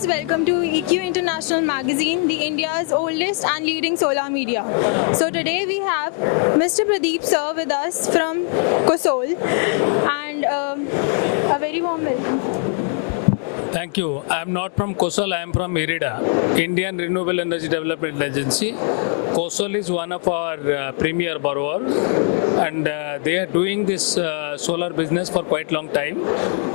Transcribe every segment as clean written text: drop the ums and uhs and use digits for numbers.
viewers, welcome to EQ International Magazine, the India's oldest and leading solar media. So today we have Mr. Pradeep sir with us from Kosol, and a very warm welcome. Thank you. I am not from Kosol, I am from IREDA, Indian Renewable Energy Development Agency. Kosol is one of our premier borrower, and they are doing this solar business for quite long time.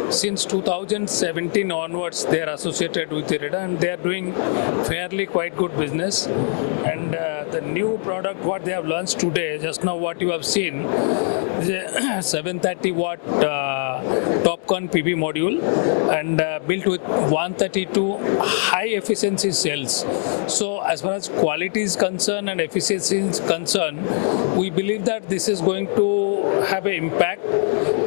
Since 2017 onwards, they are associated with IREDA, and they are doing fairly quite good business. And the new product what they have launched today, just now what you have seen, is a 730 watt TOPCon PV module, and built with 132 high efficiency cells. So as far as quality is concerned and efficiency is concerned, we believe that this is going to have an impact,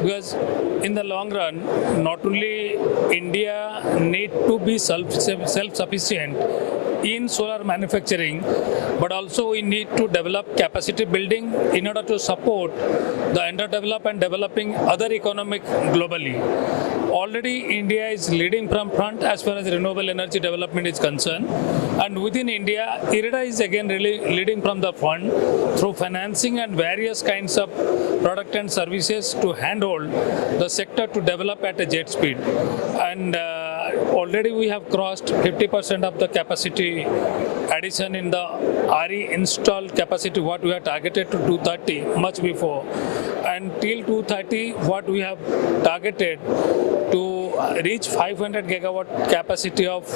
because in the long run, not only India need to be self-sufficient in solar manufacturing, but also we need to develop capacity building in order to support the underdeveloped and developing other economic globally. Already India is leading from front as far as renewable energy development is concerned, and within India, IREDA is again really leading from the front through financing and various kinds of product and services to handhold the sector to develop at a jet speed. And already we have crossed 50% of the capacity addition in the RE installed capacity what we have targeted to 230 much before, and till 230 what we have targeted to reach 500 gigawatt capacity of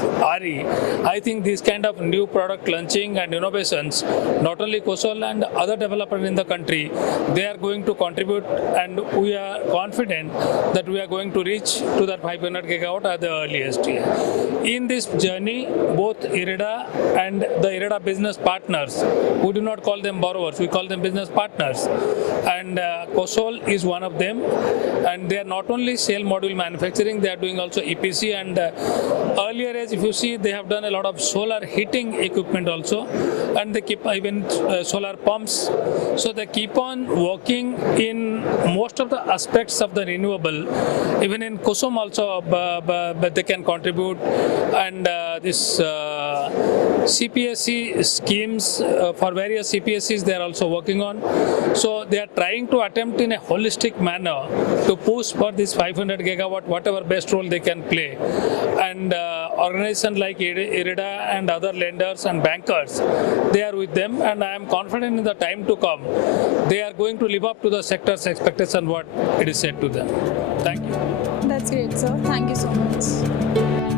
RE. I think this kind of new product launching and innovations, not only Kosol and other developers in the country, they are going to contribute, and we are confident that we are going to reach to that 500 gigawatt at the earliest. In this journey, both IREDA and the IREDA business partners, we do not call them borrowers, we call them business partners, and Kosol is one of them, and they are not only cell module manufacturing, they are doing also EPC, and earlier as if you see, they have done a lot of solar heating equipment also, and they keep even solar pumps. So they keep on working in most of the aspects of the renewable. Even in Kosol also, but they can contribute, and this CPSC schemes for various CPSCs they are also working on. So they are trying to attempt in a holistic manner to push for this 500 gigawatt, whatever best role they can play. And organizations like IREDA and other lenders and bankers, they are with them, and I am confident in the time to come, they are going to live up to the sector's expectation what it is said to them. Thank you. That's great, sir. Thank you so much.